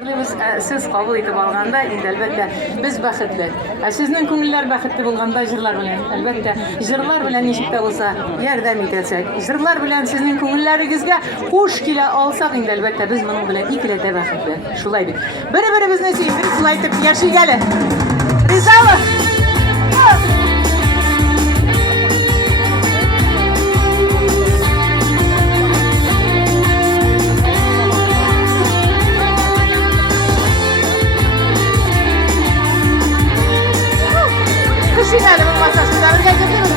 Biz siz kabul edip alganda indi elbette biz baxtlı. Sizin ko'ngillar baxtlı bo'lganda jırlar bilan elbette jırlar bilan nechta bo'lsa yordam etsak, jırlar bilan sizning ko'ngillaringizga qo'sh kela olsak indi elbette biz buning bilan ikkilata baxtli. Shulay deb. Bir-birimizni sevib, shulay deb yashaygali. Rizami? Finale, vamos passar a segunda, obrigada.